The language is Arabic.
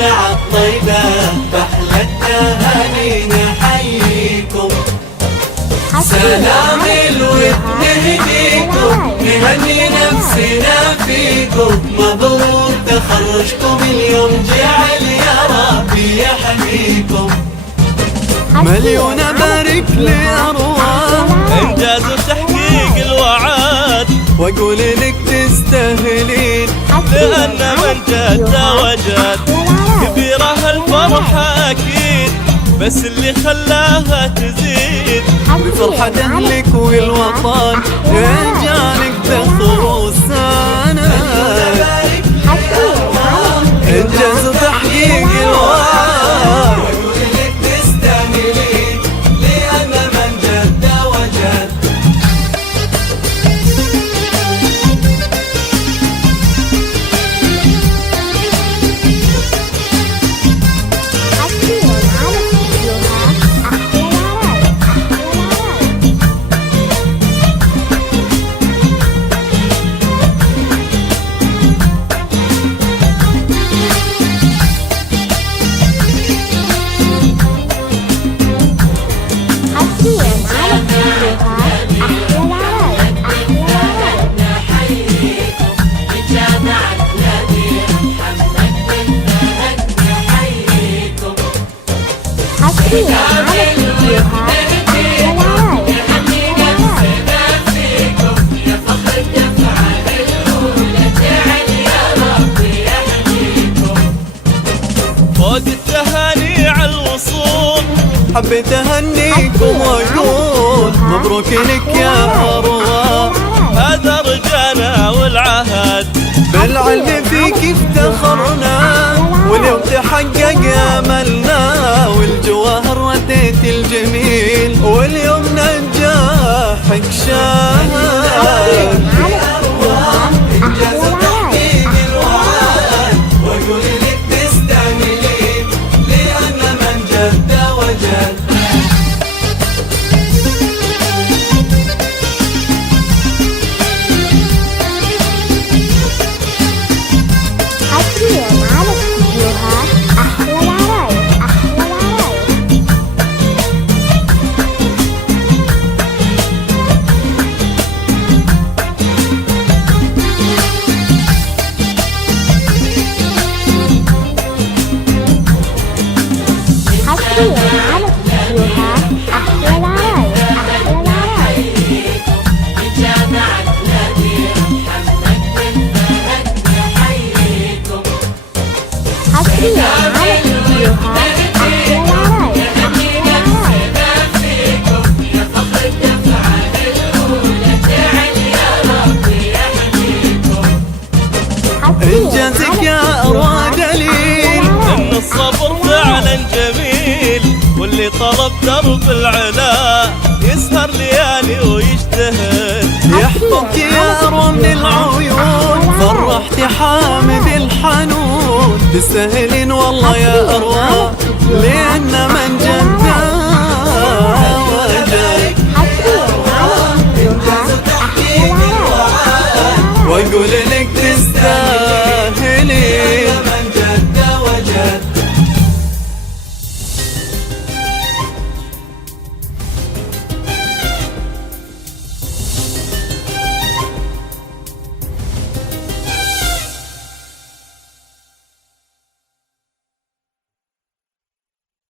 مع الطيبة بأحلى التهاني نحييكم. سلام الود نهديكم نهني نفسنا فيكم. مبروك تخرجكم اليوم جعل يا ربي يحميكم. مليون بارك لأرواح إنجاز وتحقيق الوعد، واقول لك تستاهلين لأن من جد وجد كبيرة هالفرحة أكيد، بس اللي خلاها تزيد بفرحة أهلك والوطن رجالك دخلوا السنة. إنجاز وتحقيق الوعد واقول لك تستاهلين لأن من جد وجد. فوق التهاني على الوصول حبيت أهنيكم وأقول مبروك لك يا أروى. هذا رجعنا والعهد بالعلم فيك افتخرنا واليوم تحقق املنا. والجواهر رديت الجميل واليوم نجاحك شاهد. انجاز تحقيق الوعد واقول لك تستاهلين لان من جد وجد. إنجازك يا أروى دليل إن الصبر فعلا جميل، واللي طلب درب العلا يسهر ليالي ويجتهد. يحفظك يا أروى من العيون فرحتي حامد الحنون. تستاهلين والله يا أروى لأن من جد وجد. إنجاز تحقيق الوعد واقول